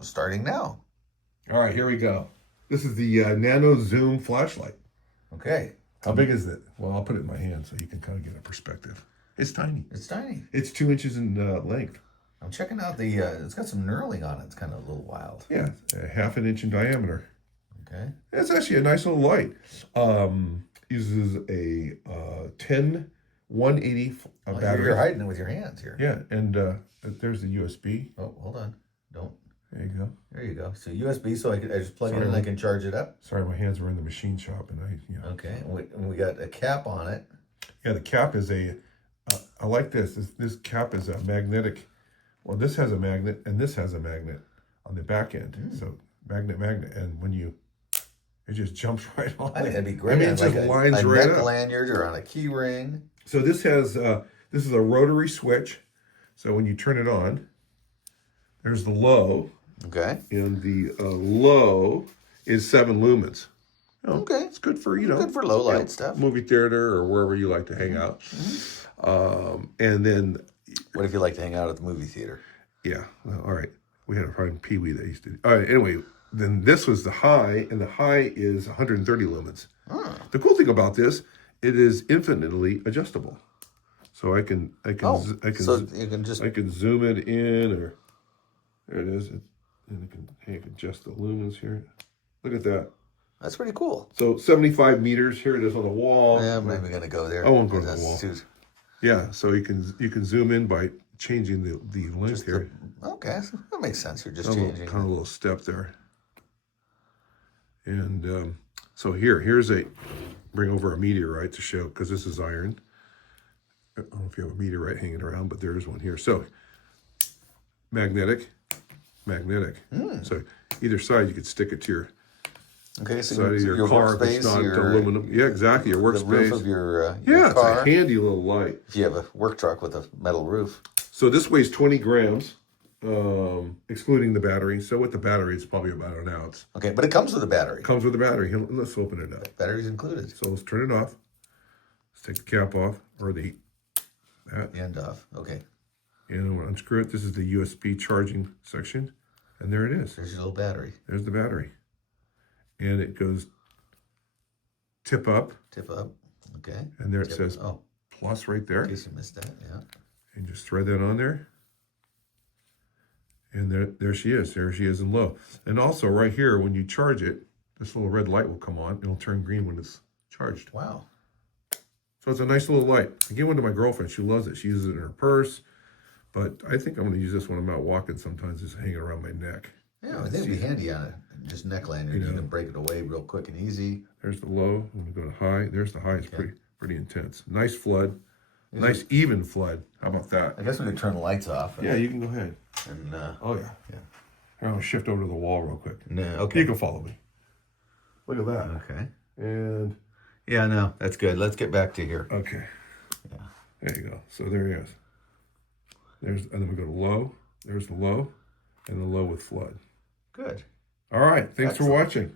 Starting now. All right, here we go. This is the Nano Zoom flashlight. Okay. How big is it? Well, I'll put it in my hand so you can kind of get a perspective. It's tiny. It's tiny. It's 2 inches in length. I'm checking out the, it's got some knurling on it. It's kind of a little wild. Yeah, half an inch in diameter. Okay. It's actually a nice little light. Uses a 10 180 battery. You're hiding it with your hands here. Yeah, and there's the USB. Oh, hold on. Don't. There you go. There you go. So USB, so I just plug it in and I can charge it up. Sorry, my hands were in the machine shop, and Okay, and we got a cap on it. Yeah, the cap is a. I like this. This cap is a magnetic. Well, this has a magnet, and this has a magnet on the back end. So magnet, and when you, it just jumps right on. I think that'd be great. I mean, it just lines right up. A neck lanyard or on a key ring. So this has this is a rotary switch. So when you turn it on, there's the low. Okay. And the low is 7 lumens. Okay. It's good for, good for low light stuff. Movie theater or wherever you like to hang out. And then... What if you like to hang out at the movie theater? Yeah. Well, all right. We had a friend, Pee Wee, that used to... All right. Anyway, then this was the high, and the high is 130 lumens. The cool thing about this, it is infinitely adjustable. So I can so you can just... I can zoom it in, or... There it is. And you can adjust the lumens here. Look at that. That's pretty cool. So 75 meters. Here it is on the wall. Yeah, I'm not even gonna go there. I won't go to the wall. Yeah, so you can zoom in by changing the length here. Okay, so that makes sense. You're just changing. Kind of a little step there. And so here's a bring over a meteorite to show, because this is iron. I don't know if you have a meteorite hanging around, but there is one here. So magnetic. So either side you could stick it to your side of your car if it's not aluminum. Yeah, exactly. Your workspace. The roof of your car. It's a handy little light. If you have a work truck with a metal roof. So this weighs 20 grams, excluding the battery. So with the battery, it's probably about an ounce. Okay, but it comes with a battery. Comes with a battery. Let's open it up. Battery's included. So let's turn it off. Let's take the cap off, or the end off. Okay. And we'll unscrew it. This is the USB charging section. And there it is. There's your little battery. There's the battery. And it goes tip up. Tip up. Okay. And there it says plus right there. In case you missed that, yeah. And just thread that on there. And there she is. There she is in low. And also right here, when you charge it, this little red light will come on. It'll turn green when it's charged. Wow. So it's a nice little light. I gave one to my girlfriend. She loves it. She uses it in her purse. But I think I'm going to use this when I'm out walking sometimes, just hanging around my neck. Yeah, I think it'd be handy on it. Just neck lanyard. You can break it away real quick and easy. There's the low. When we go to high, there's the high. It's pretty intense. Nice flood. Nice even flood. How about that? I guess we could turn the lights off. Yeah, you can go ahead. And oh, yeah. Here, I'll shift over to the wall real quick. Okay. You can follow me. Look at that. Okay. And... Yeah, no, that's good. Let's get back to here. Okay. Yeah. There you go. So there he is. And then we go to low. There's the low, and the low with flood. Good. All right. Thanks for watching.